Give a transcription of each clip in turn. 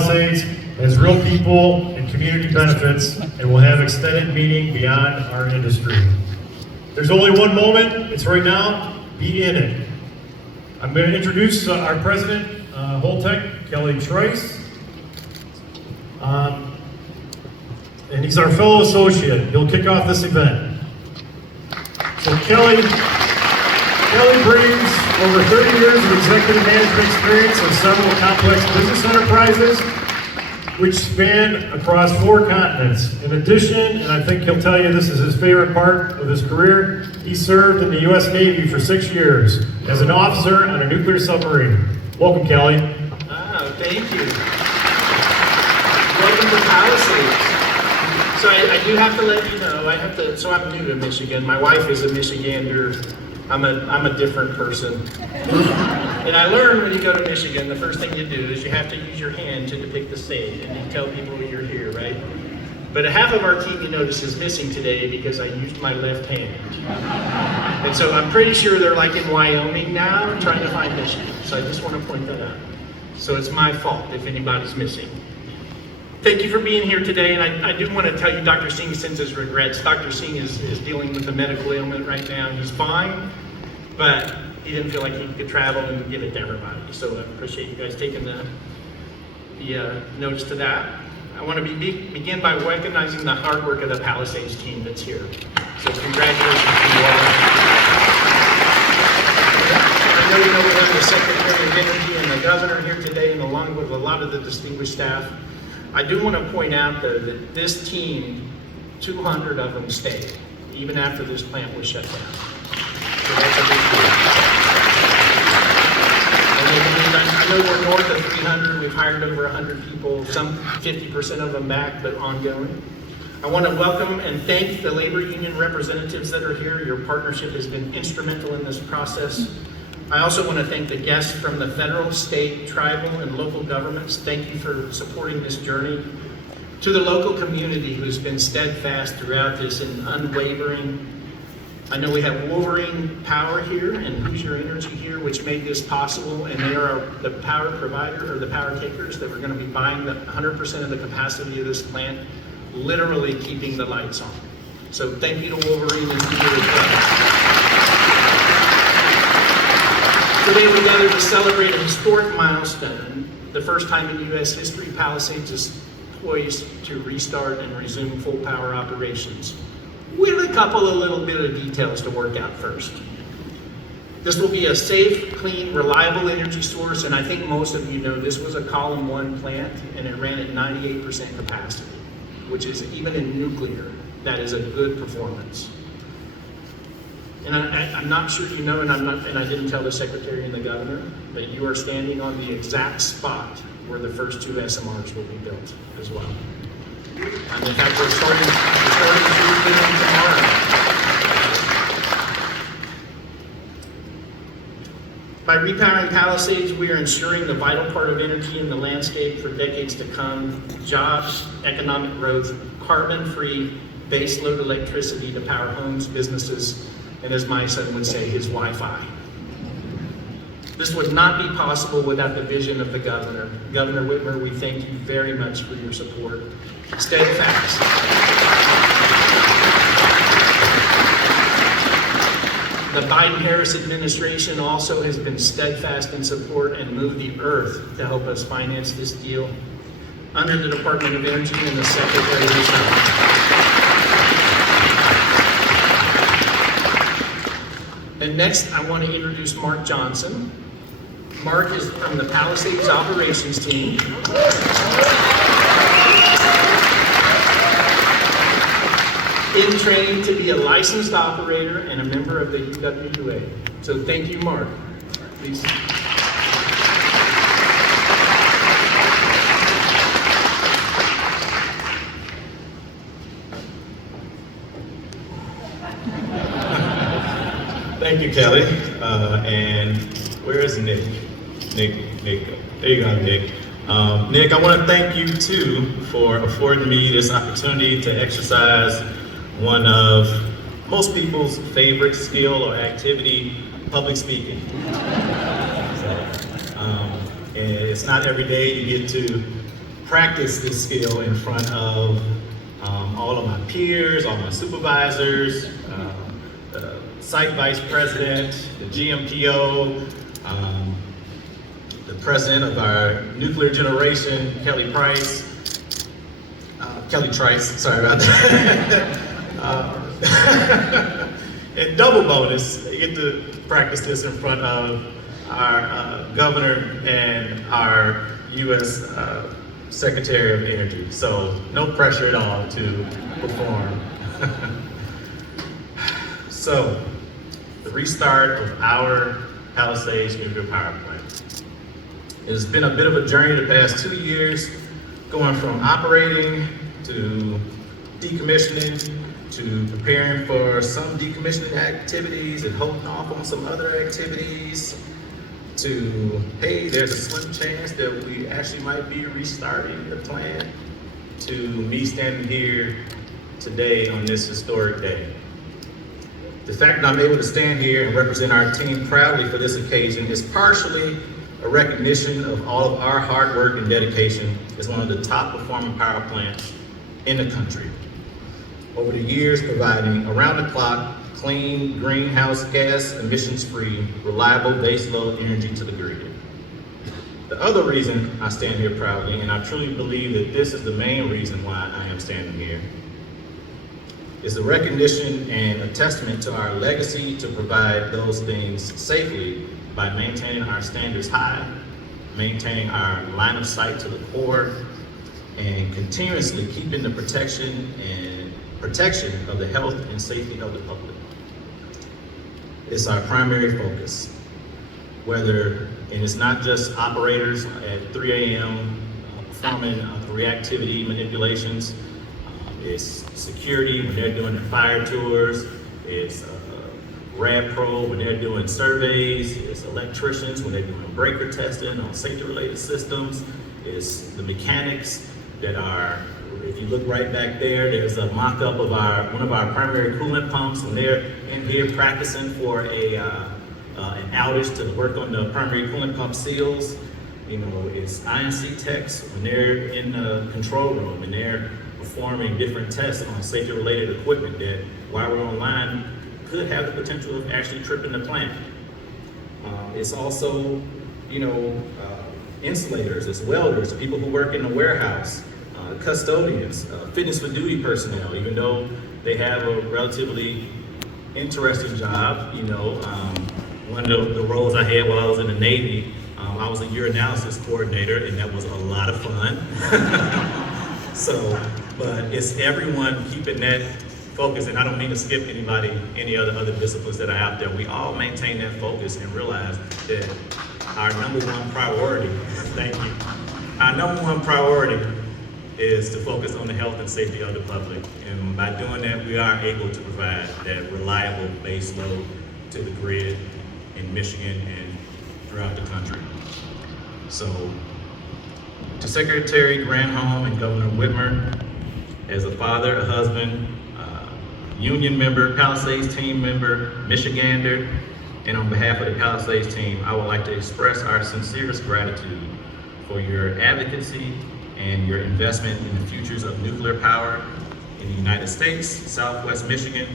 Palisades has real people and community benefits and will have extended meaning beyond our industry. There's only one moment, it's right now, be in it. I'm going to introduce our president, Holtec, Kelly Troyce. And he's our fellow associate. He'll kick off this event. So Kelly brings over 30 years of executive management experience in several complex business enterprises, which span across 4 continents. In addition, and I think he'll tell you this is his favorite part of his career, he served in the U.S. Navy for 6 years as an officer on a nuclear submarine. Welcome, Kelly. Thank you. Welcome to Palisades. So I do have to let you know, so I'm new to Michigan. My wife is a Michigander. I'm a different person. And I learned when you go to Michigan, the first thing you do is you have to use your hand to depict the state and you tell people you're here, right? But half of our team, you notice, is missing today because I used my left hand. And so I'm pretty sure they're like in Wyoming now trying to find Michigan. So I just want to point that out. So it's my fault if anybody's missing. Thank you for being here today, and I do want to tell you Dr. Singh sends his regrets. Dr. Singh is dealing with a medical ailment right now. He's fine, but he didn't feel like he could travel and give it to everybody. So I appreciate you guys taking the notice to that. I want to begin by recognizing the hard work of the Palisades team that's here. So congratulations to you all. I know you know we have the Secretary of Energy and the Governor here today, and along with a lot of the distinguished staff. I do want to point out, though, that this team, 200 of them stayed, even after this plant was shut down. So that's a big deal. I know we're north of 300. We've hired over 100 people, some 50% of them back, but ongoing. I want to welcome and thank the labor union representatives that are here. Your partnership has been instrumental in this process. I also want to thank the guests from the federal, state, tribal, and local governments. Thank you for supporting this journey. To the local community who's been steadfast throughout this and unwavering. I know we have Wolverine Power here and Hoosier Energy here, which made this possible, and they are the power provider, or the power takers, that we're going to be buying the 100% of the capacity of this plant, literally keeping the lights on. So thank you to Wolverine and Hoosier as well. Today we gather to celebrate a historic milestone. The first time in U.S. history, Palisades is poised to restart and resume full power operations. With a couple of little bit of details to work out first. This will be a safe, clean, reliable energy source, and I think most of you know this was a column 1 plant, and it ran at 98% capacity, which is, even in nuclear, that is a good performance. And I'm not sure you know, and I didn't tell the Secretary and the Governor, but you are standing on the exact spot where the first 2 SMRs will be built as well. And in fact, we're starting to them tomorrow. By repowering Palisades, we are ensuring the vital part of energy in the landscape for decades to come: jobs, economic growth, carbon-free baseload electricity to power homes, businesses, and as my son would say, his Wi-Fi. This would not be possible without the vision of the Governor. Governor Whitmer, we thank you very much for your support. Steadfast. The Biden-Harris administration also has been steadfast in support and moved the earth to help us finance this deal under the Department of Energy and the Secretary of State. And next, I want to introduce Mark Johnson. Mark is from the Palisades operations team. In training to be a licensed operator and a member of the UWUA. So thank you, Mark. Please. Thank you, Kelly. And where is Nick? Nick, there you go, Nick. Nick, I want to thank you too for affording me this opportunity to exercise one of most people's favorite skill or activity, public speaking. And it's not every day you get to practice this skill in front of all of my peers, all my supervisors, the site vice president, the GMPO, the president of our nuclear generation, Kelly Trice, sorry about that. And double bonus, you get to practice this in front of our governor and our U.S. Secretary of Energy. So no pressure at all to perform. So the restart of our Palisades Nuclear Power Plant. It has been a bit of a journey the past 2 years, going from operating to decommissioning to preparing for some decommissioning activities and holding off on some other activities to, hey, there's a slim chance that we actually might be restarting the plant, to me standing here today on this historic day. The fact that I'm able to stand here and represent our team proudly for this occasion is partially a recognition of all of our hard work and dedication as one of the top performing power plants in the country. Over the years, providing around-the-clock, clean, greenhouse gas emissions-free, reliable baseload energy to the grid. The other reason I stand here proudly, and I truly believe that this is the main reason why I am standing here, is the recognition and a testament to our legacy to provide those things safely by maintaining our standards high, maintaining our line of sight to the core, and continuously keeping the protection of the health and safety of the public. It's our primary focus. And it's not just operators at 3 a.m. Performing reactivity manipulations. It's security when they're doing their fire tours. It's RAD Pro when they're doing surveys. It's electricians when they're doing breaker testing on safety-related systems. It's the mechanics that are, if you look right back there, there's a mock-up of one of our primary coolant pumps when they're in here practicing for an outage to work on the primary coolant pump seals. You know, it's INC techs when they're in the control room and they're performing different tests on safety-related equipment that, while we're online, could have the potential of actually tripping the plant. It's also, insulators, it's welders, people who work in the warehouse, custodians, fitness for duty personnel, even though they have a relatively interesting job. One of the roles I had while I was in the Navy, I was a urinalysis coordinator, and that was a lot of fun. But it's everyone keeping that focus, and I don't mean to skip any other disciplines that are out there. We all maintain that focus and realize that our number one priority, thank you, our number one priority is to focus on the health and safety of the public. And by doing that, we are able to provide that reliable base load to the grid in Michigan and throughout the country. So, to Secretary Granholm and Governor Whitmer, as a father, a husband, union member, Palisades team member, Michigander, and on behalf of the Palisades team, I would like to express our sincerest gratitude for your advocacy and your investment in the futures of nuclear power in the United States, Southwest Michigan,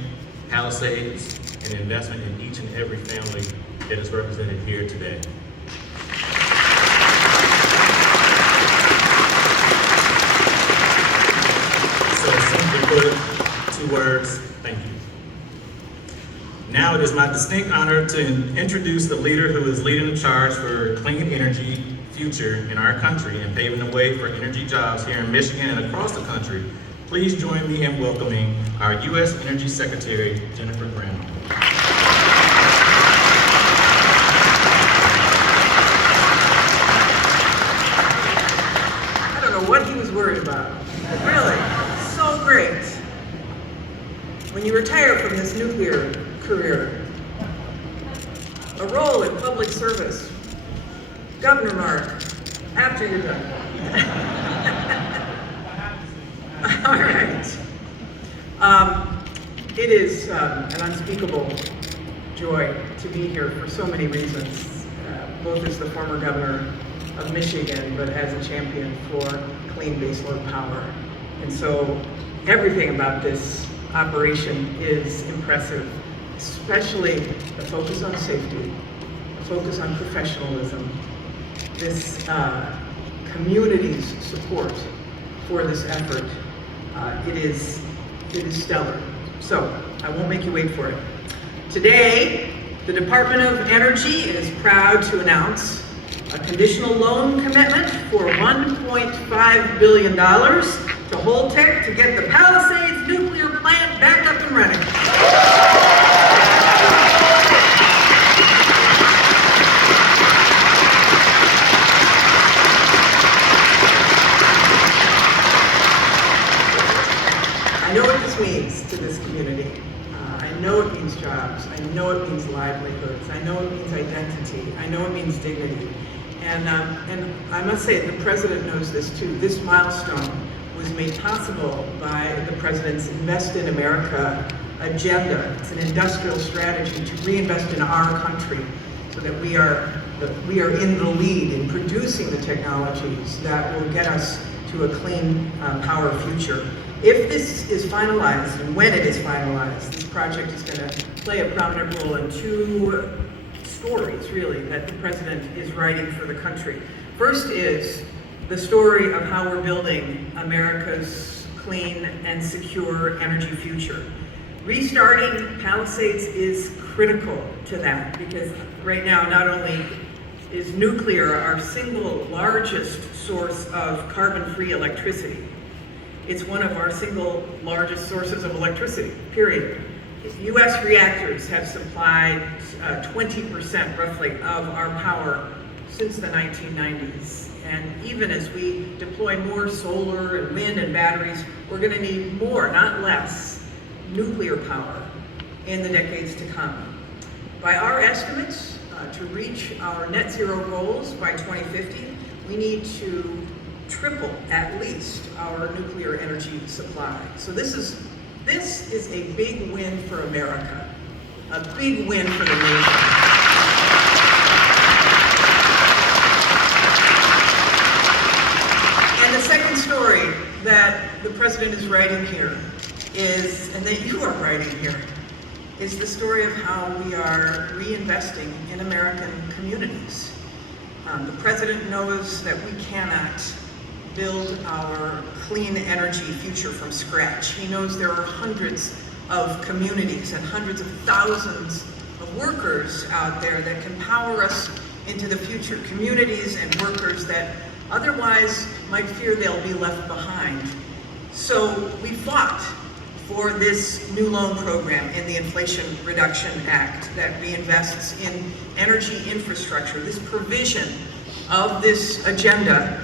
Palisades, and investment in each and every family that is represented here today. So simply put, 2 words, thank you. Now it is my distinct honor to introduce the leader who is leading the charge for clean energy future in our country and paving the way for energy jobs here in Michigan and across the country. Please join me in welcoming our U.S. Energy Secretary, Jennifer Granholm. I don't know what he was worried about. Really, so great. When you retire from this nuclear career, a role in public service, Governor Mark, after you're done. All right. It is an unspeakable joy to be here for so many reasons, both as the former governor of Michigan, but as a champion for clean baseload power. And so everything about this operation is impressive, especially the focus on safety, the focus on professionalism, this community's support for this effort. It is stellar. So I won't make you wait for it. Today, the Department of Energy is proud to announce a conditional loan commitment for $1.5 billion to Holtec to get the Palisades Nuclear Plant back up and running. I know what this means to this community. I know it means jobs. I know it means livelihoods. I know it means identity. I know it means dignity. And I must say, the President knows this too. This milestone was made possible by the President's Invest in America agenda. It's an industrial strategy to reinvest in our country so that we are in the lead in producing the technologies that will get us to a clean power future. If this is finalized, and when it is finalized, this project is going to play a prominent role in two stories, really, that the President is writing for the country. First is the story of how we're building America's clean and secure energy future. Restarting Palisades is critical to that, because right now not only is nuclear our single largest source of carbon-free electricity, it's one of our single largest sources of electricity, period. U.S. reactors have supplied 20% roughly of our power since the 1990s. And even as we deploy more solar and wind and batteries, we're going to need more, not less, nuclear power in the decades to come. By our estimates, to reach our net zero goals by 2050, we need to triple at least our nuclear energy supply. So this is a big win for America, a big win for the nation. And the second story that the President is writing here is, and that you are writing here, is the story of how we are reinvesting in American communities. The President knows that we cannot build our clean energy future from scratch. He knows there are hundreds of communities and hundreds of thousands of workers out there that can power us into the future. Communities and workers that otherwise might fear they'll be left behind. So we fought for this new loan program in the Inflation Reduction Act that reinvests in energy infrastructure. This provision of this agenda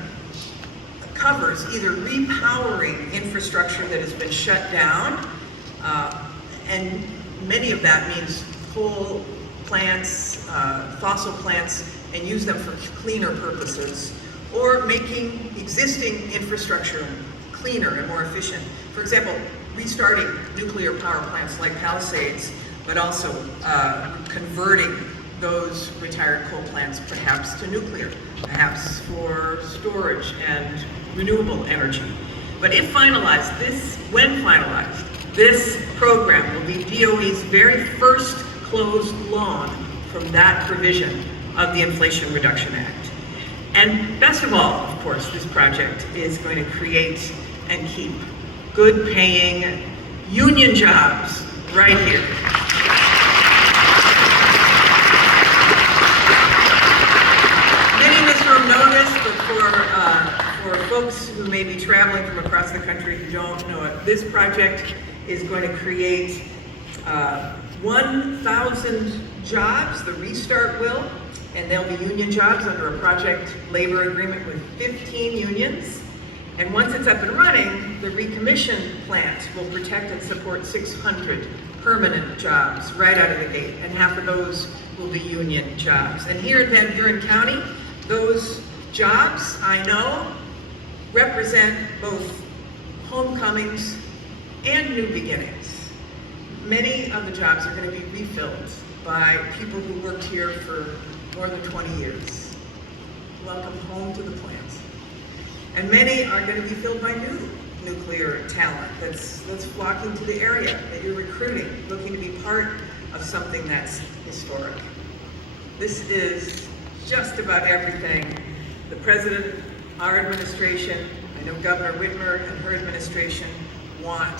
covers either repowering infrastructure that has been shut down, and many of that means coal plants, fossil plants, and use them for cleaner purposes, or making existing infrastructure cleaner and more efficient. For example, restarting nuclear power plants like Palisades, but also converting those retired coal plants perhaps to nuclear, perhaps for storage and renewable energy. But if finalized, when finalized, this program will be DOE's very first closed loan from that provision of the Inflation Reduction Act. And best of all, of course, this project is going to create and keep good paying union jobs right here. Many in this room know this, but for folks who may be traveling from across the country who don't know it, this project is going to create 1,000 jobs, the Restart will, and they'll be union jobs under a project labor agreement with 15 unions. And once it's up and running, the recommissioned plant will protect and support 600 permanent jobs right out of the gate, and half of those will be union jobs. And here in Van Buren County, those jobs, I know, represent both homecomings and new beginnings. Many of the jobs are going to be refilled by people who worked here for more than 20 years. welcome home to the plants. And many are going to be filled by new nuclear talent that's flocking to the area that you're recruiting, looking to be part of something that's historic. This is just about everything the President, our administration, I know Governor Whitmer and her administration want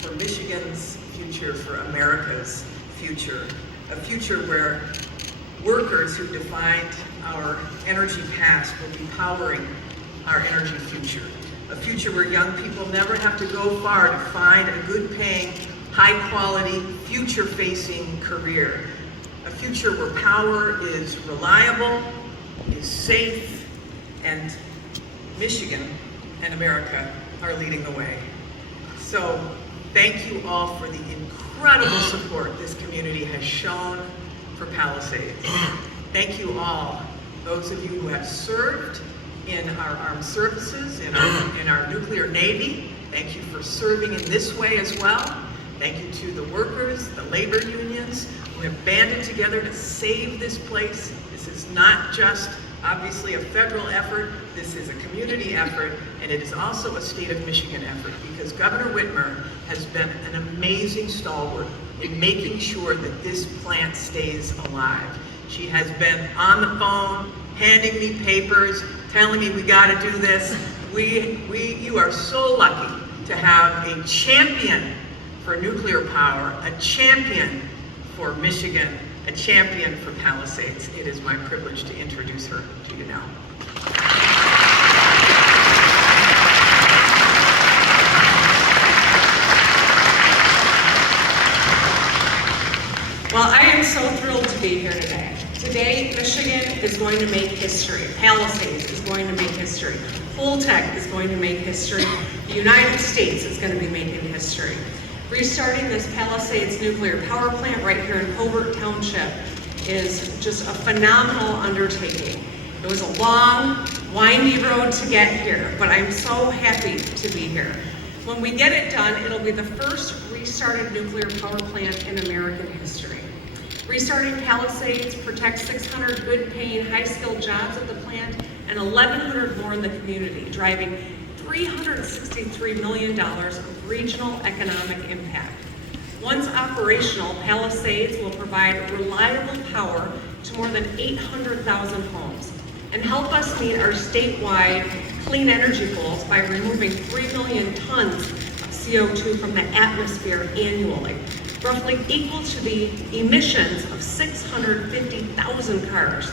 for Michigan's future, for America's future. A future where workers who defined our energy past will be powering our energy future. A future where young people never have to go far to find a good-paying, high-quality, future-facing career. A future where power is reliable, is safe, and Michigan and America are leading the way. So thank you all for the incredible support this community has shown for Palisades. Thank you all, those of you who have served in our armed services, in our nuclear navy. Thank you for serving in this way as well. Thank you to the workers, the labor unions who have banded together to save this place. This is not just obviously a federal effort, this is a community effort, and it is also a state of Michigan effort because Governor Whitmer has been an amazing stalwart in making sure that this plant stays alive. She has been on the phone, handing me papers, telling me we gotta do this. You are so lucky to have a champion for nuclear power, a champion for Michigan, a champion for Palisades. It is my privilege to introduce her to you now. Well, I am so thrilled to be here today. Today, Michigan is going to make history. Palisades is going to make history. Holtec is going to make history. The United States is going to be making history. Restarting this Palisades Nuclear Power Plant right here in Covert Township is just a phenomenal undertaking. It was a long, windy road to get here, but I'm so happy to be here. When we get it done, it'll be the first restarted nuclear power plant in American history. Restarting Palisades protects 600 good-paying, high-skilled jobs at the plant and 1,100 more in the community, driving $363 million of regional economic impact. Once operational, Palisades will provide reliable power to more than 800,000 homes and help us meet our statewide clean energy goals by removing 3 million tons of CO2 from the atmosphere annually, roughly equal to the emissions of 650,000 cars.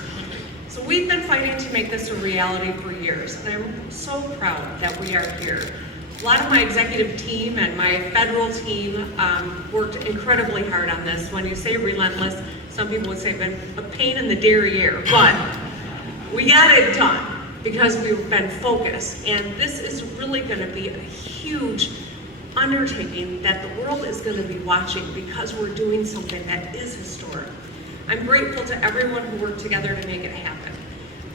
So we've been fighting to make this a reality for years, and I'm so proud that we are here. A lot of my executive team and my federal team worked incredibly hard on this. When you say relentless, some people would say been a pain in the derriere, but we got it done because we've been focused, and this is really going to be a huge undertaking that the world is going to be watching because we're doing something that is historic. I'm grateful to everyone who worked together to make it happen.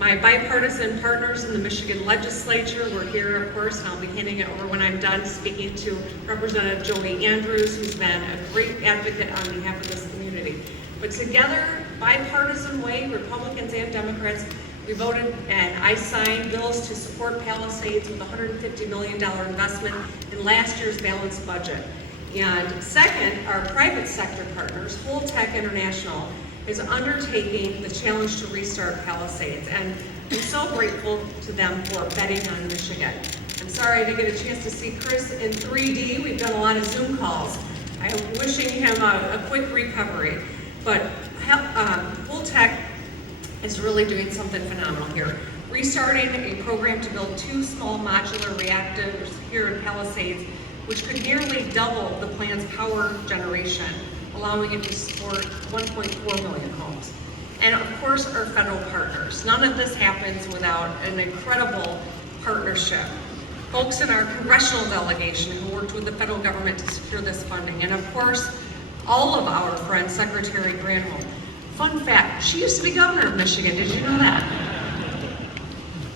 My bipartisan partners in the Michigan legislature were here, of course, and I'll be handing it over when I'm done speaking to Representative Joey Andrews, who's been a great advocate on behalf of this community. But together, bipartisan way, Republicans and Democrats, we voted and I signed bills to support Palisades with a $150 million investment in last year's balanced budget. And second, our private sector partners, Holtec International, is undertaking the challenge to restart Palisades. And I'm so grateful to them for betting on Michigan. I'm sorry I didn't get a chance to see Chris in 3D. We've done a lot of Zoom calls. I'm wishing him a quick recovery. But Holtec is really doing something phenomenal here. Restarting a program to build 2 small modular reactors here in Palisades, which could nearly double the plant's power generation, allowing it to support 1.4 million homes. And of course, our federal partners. None of this happens without an incredible partnership. Folks in our congressional delegation who worked with the federal government to secure this funding. And of course, all of our friends, Secretary Granholm. Fun fact, she used to be governor of Michigan, did you know that?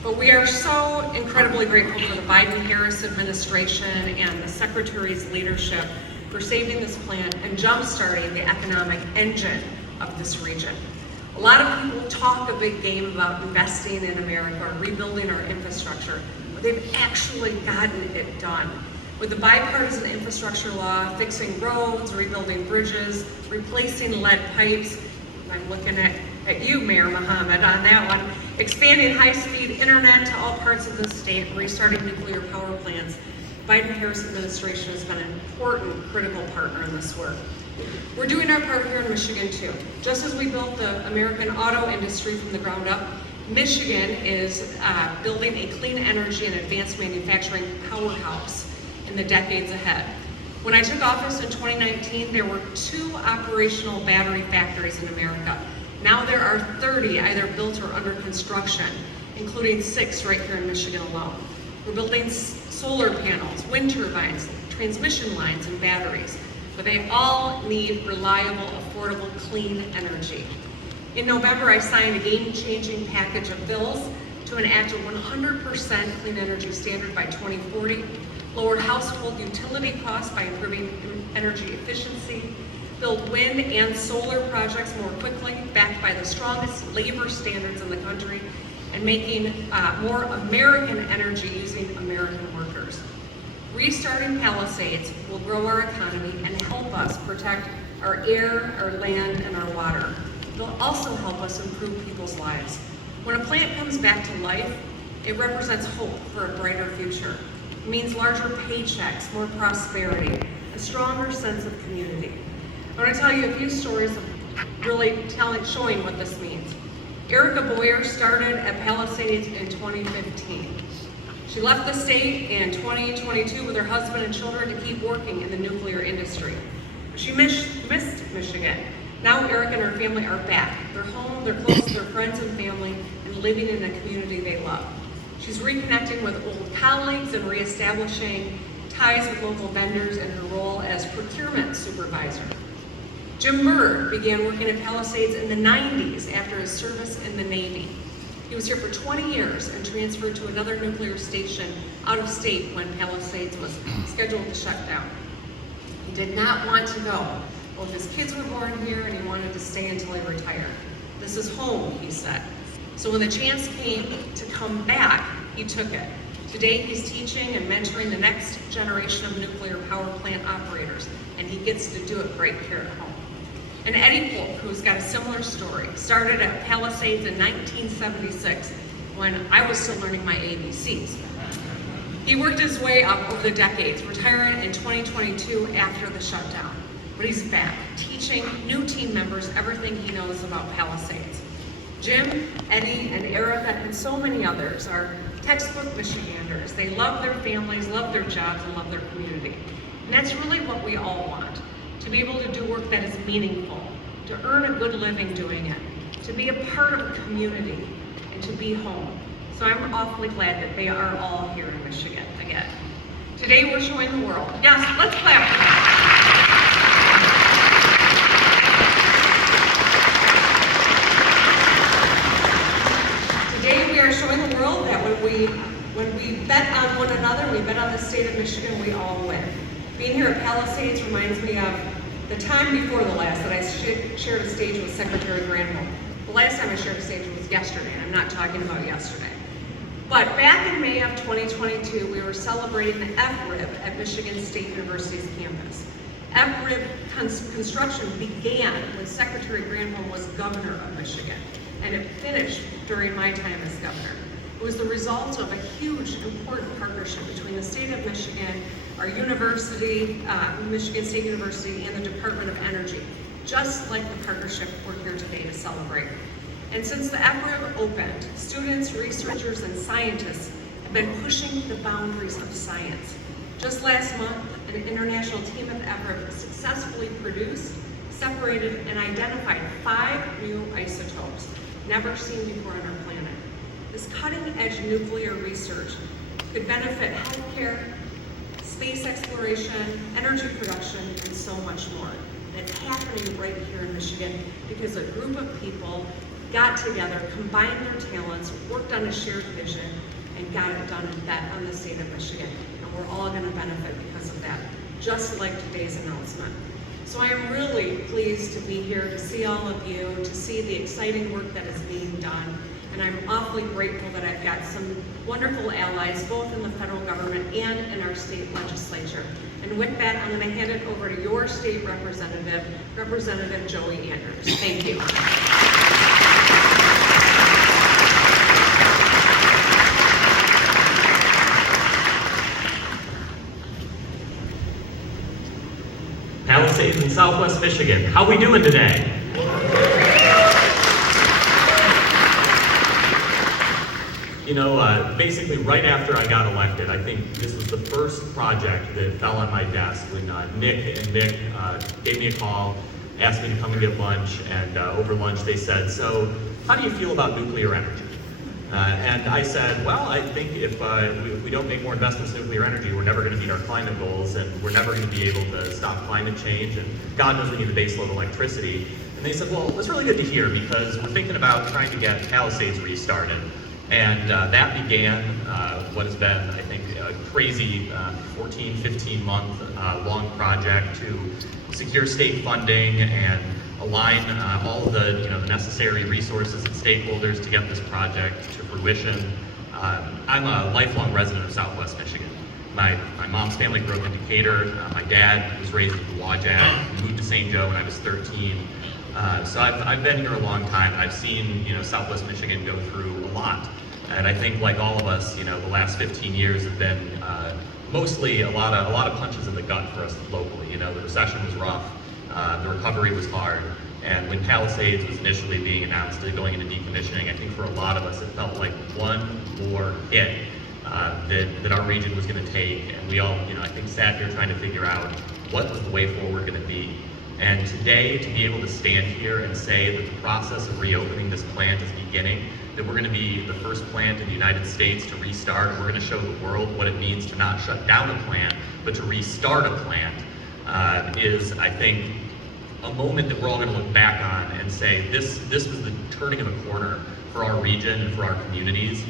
But we are so incredibly grateful for the Biden-Harris administration and the Secretary's leadership for saving this plant and jump-starting the economic engine of this region. A lot of people talk a big game about investing in America or rebuilding our infrastructure, but they've actually gotten it done. With the bipartisan infrastructure law, fixing roads, rebuilding bridges, replacing lead pipes, I'm looking at you, Mayor Mohammed, on that one, expanding high-speed internet to all parts of the state, and restarting nuclear power plants, Biden-Harris administration has been an important, critical partner in this work. We're doing our part here in Michigan too. Just as we built the American auto industry from the ground up, Michigan is building a clean energy and advanced manufacturing powerhouse in the decades ahead. When I took office in 2019, there were 2 operational battery factories in America. Now there are 30 either built or under construction, including 6 right here in Michigan alone. We're building solar panels, wind turbines, transmission lines, and batteries, but they all need reliable, affordable, clean energy. In November, I signed a game-changing package of bills to enact a 100% clean energy standard by 2040, lower household utility costs by improving energy efficiency, build wind and solar projects more quickly, backed by the strongest labor standards in the country, and making more American energy using American workers. Restarting Palisades will grow our economy and help us protect our air, our land, and our water. It'll also help us improve people's lives. When a plant comes back to life, it represents hope for a brighter future. It means larger paychecks, more prosperity, a stronger sense of community. I want to tell you a few stories of really showing what this means. Erica Boyer started at Palisades in 2015. She left the state in 2022 with her husband and children to keep working in the nuclear industry. She missed Michigan. Now Erica and her family are back. They're home, they're close to their friends and family, and living in a community they love. She's reconnecting with old colleagues and reestablishing ties with local vendors in her role as procurement supervisor. Jim Bird began working at Palisades in the 90s after his service in the Navy. He was here for 20 years and transferred to another nuclear station out of state when Palisades was scheduled to shut down. He did not want to go. Both his kids were born here and he wanted to stay until he retired. This is home, he said. So when the chance came to come back, he took it. Today he's teaching and mentoring the next generation of nuclear power plant operators, and he gets to do it right here at home. And Eddie Polk, who's got a similar story, started at Palisades in 1976 when I was still learning my ABCs. He worked his way up over the decades, retiring in 2022 after the shutdown. But he's back, teaching new team members everything he knows about Palisades. Jim, Eddie, and Erica, and so many others are textbook Michiganders. They love their families, love their jobs, and love their community. And that's really what we all want, to be able to do work that is meaningful, to earn a good living doing it, to be a part of a community, and to be home. So I'm awfully glad that they are all here in Michigan again. Today we're showing the world. Yes, let's clap for them. Today we are showing the world that when we bet on one another, we bet on the state of Michigan, we all win. Being here at Palisades reminds me of the time before the last that I shared a stage with Secretary Granholm. The last time I shared a stage was yesterday, and I'm not talking about yesterday. But back in May of 2022, we were celebrating the FRIB at Michigan State University's campus. FRIB construction began when Secretary Granholm was governor of Michigan, and it finished during my time as governor. It was the result of a huge, important partnership between the state of Michigan, our university, Michigan State University, and the Department of Energy, just like the partnership we're here today to celebrate. And since the FRIB opened, students, researchers, and scientists have been pushing the boundaries of science. Just last month, an international team at the FRIB successfully produced, separated, and identified 5 new isotopes never seen before on our planet. This cutting-edge nuclear research could benefit healthcare, space exploration, energy production, and so much more. And it's happening right here in Michigan because a group of people got together, combined their talents, worked on a shared vision, and got it done and bet on the state of Michigan. And we're all going to benefit because of that, just like today's announcement. So I am really pleased to be here to see all of you, to see the exciting work that is being done. And I'm awfully grateful that I've got some wonderful allies, both in the federal government and in our state legislature. And with that, I'm going to hand it over to your state representative, Representative Joey Anders. Thank you. Palisades in Southwest Michigan. How we doing today? You know, basically right after I got elected, I think this was the first project that fell on my desk when Nick gave me a call, asked me to come and get lunch, and over lunch they said, so how do you feel about nuclear energy? And I said, well, I think if we don't make more investments in nuclear energy, we're never going to meet our climate goals, and we're never going to be able to stop climate change, and God knows we need the baseload electricity. And they said, well, that's really good to hear, because we're thinking about trying to get Palisades restarted. And that began what has been, I think, a crazy 14, 15-month long project to secure state funding and align all of the, the necessary resources and stakeholders to get this project to fruition. I'm a lifelong resident of Southwest Michigan. My mom's family grew up in Decatur. My dad was raised in Wajak. We moved to St. Joe when I was 13. So I've been here a long time. I've seen, Southwest Michigan go through a lot. And I think, like all of us, the last 15 years have been mostly a lot of punches in the gut for us locally. The recession was rough, the recovery was hard, and when Palisades was initially being announced going into decommissioning, I think for a lot of us it felt like one more hit that our region was going to take, and we all, I think, sat here trying to figure out what was the way forward going to be. And today, to be able to stand here and say that the process of reopening this plant is beginning, that we're going to be the first plant in the United States to restart, and we're going to show the world what it means to not shut down a plant, but to restart a plant, is, I think, a moment that we're all going to look back on and say, this was the turning of a corner for our region and for our communities.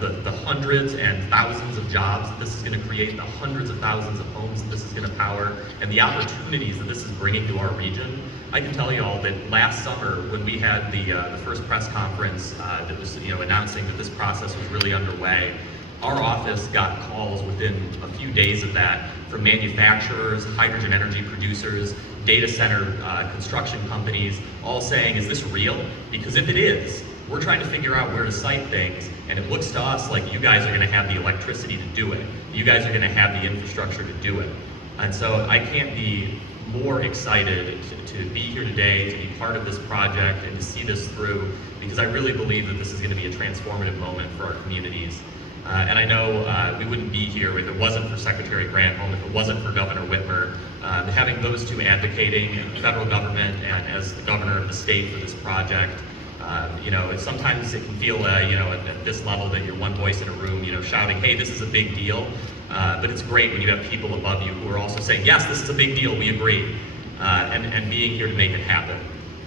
The hundreds and thousands of jobs that this is going to create, the hundreds of thousands of homes that this is going to power, and the opportunities that this is bringing to our region. I can tell you all that last summer, when we had the first press conference that was announcing that this process was really underway, our office got calls within a few days of that from manufacturers, hydrogen energy producers, data center construction companies, all saying, is this real? Because if it is, we're trying to figure out where to site things, and it looks to us like you guys are going to have the electricity to do it. You guys are going to have the infrastructure to do it. And so I can't be more excited to be here today, to be part of this project, and to see this through, because I really believe that this is going to be a transformative moment for our communities. And I know we wouldn't be here if it wasn't for Secretary Granholm, if it wasn't for Governor Whitmer. Having those two advocating in the federal government and as the governor of the state for this project, sometimes it can feel, at this level that you're one voice in a room, shouting, hey, this is a big deal. But it's great when you have people above you who are also saying, yes, this is a big deal, we agree, and being here to make it happen.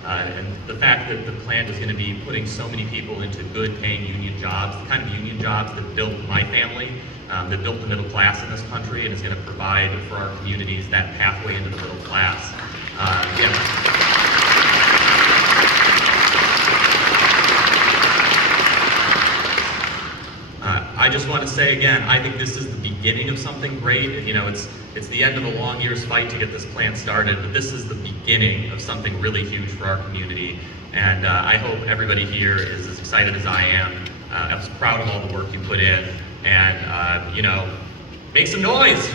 And the fact that the plant is going to be putting so many people into good paying union jobs, the kind of union jobs that built my family, that built the middle class in this country, and is going to provide for our communities that pathway into the middle class. I just want to say again, I think this is the beginning of something great. It's the end of a long year's fight to get this plant started, but this is the beginning of something really huge for our community. And I hope everybody here is as excited as I am. I was proud of all the work you put in, and make some noise.